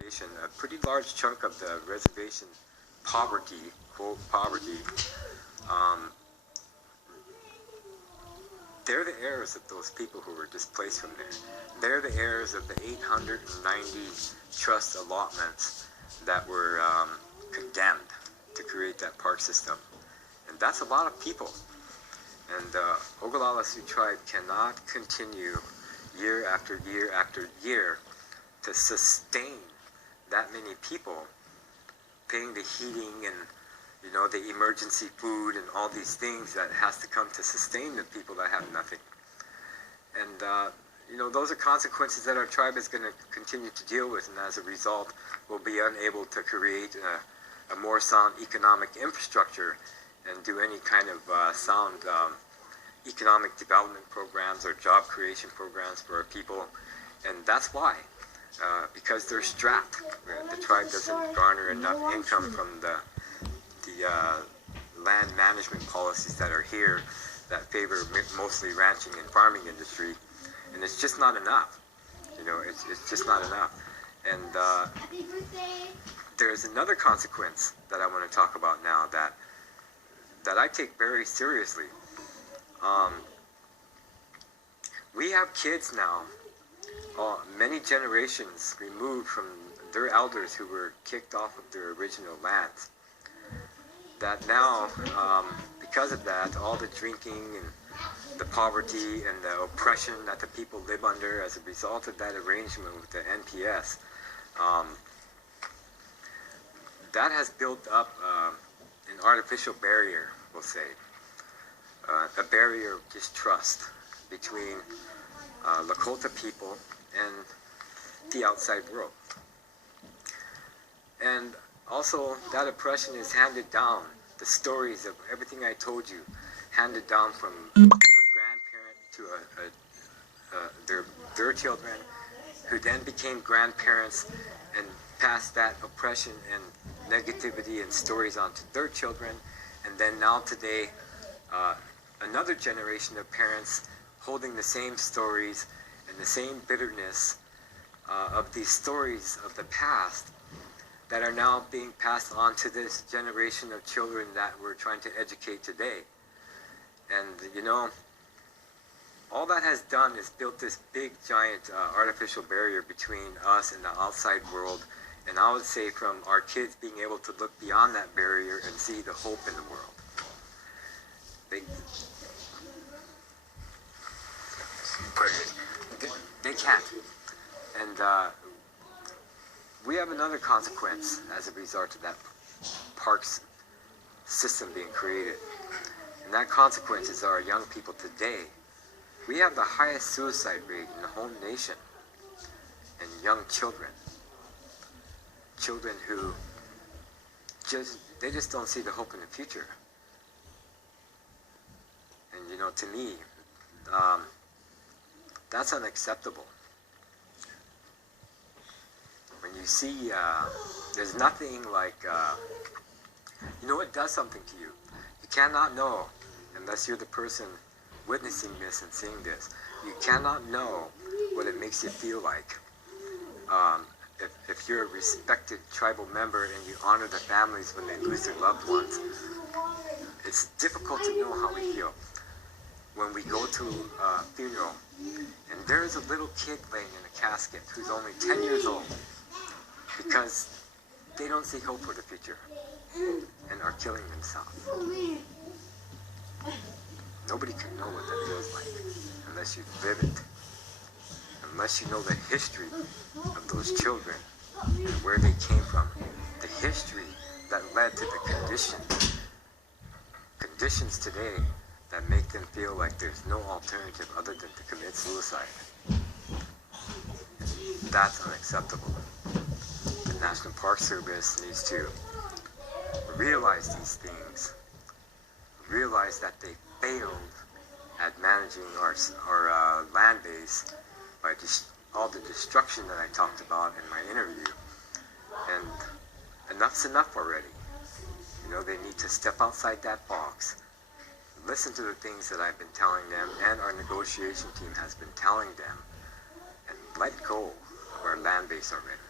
A pretty large chunk of the reservation poverty, quote poverty, they're the heirs of those people who were displaced from there. They're the heirs of the 890 trust allotments that were condemned to create that park system. And that's a lot of people. And the Ogallala Sioux tribe cannot continue year after year after year to sustain that many people, paying the heating and the emergency food and all these things that has to come to sustain the people that have nothing. And those are consequences that our tribe is going to continue to deal with, and as a result we'll be unable to create a more sound economic infrastructure and do any kind of sound economic development programs or job creation programs for our people. And that's why, because they're strapped. The tribe doesn't garner enough income from the land management policies that are here that favor mostly ranching and farming industry, and it's just not enough. It's just not enough. And there's another consequence that I want to talk about now that I take very seriously. We have kids now, many generations removed from their elders who were kicked off of their original lands, that now, because of that, all the drinking and the poverty and the oppression that the people live under as a result of that arrangement with the NPS, that has built up an artificial barrier, we'll say, a barrier of distrust between Lakota people and the outside world. And also, that oppression is handed down. The stories of everything I told you, handed down from a grandparent to their children, who then became grandparents and passed that oppression and negativity and stories on to their children. And then now today, another generation of parents holding the same stories and the same bitterness of these stories of the past that are now being passed on to this generation of children that we're trying to educate today. And all that has done is built this big giant artificial barrier between us and the outside world. And I would say from our kids being able to look beyond that barrier and see the hope in the world. They can't. And we have another consequence as a result of that parks system being created. And that consequence is our young people today. We have the highest suicide rate in the whole nation. And young children. Children who they just don't see the hope in the future. And to me, that's unacceptable. When you see, there's nothing like, it does something to you. You cannot know, unless you're the person witnessing this and seeing this, you cannot know what it makes you feel like. If you're a respected tribal member and you honor the families when they lose their loved ones, it's difficult to know how we feel. When we go to a funeral, and there's a little kid laying in a casket who's only 10 years old, because they don't see hope for the future and are killing themselves. Nobody can know what that feels like unless you live it, unless you know the history of those children and where they came from, the history that led to the conditions today that make them feel like there's no alternative other than to commit suicide. That's unacceptable. The National Park Service needs to realize these things, realize that they failed at managing our land base by all the destruction that I talked about in my interview. And enough's enough already. They need to step outside that box, listen to the things that I've been telling them and our negotiation team has been telling them, and let go of our land base already.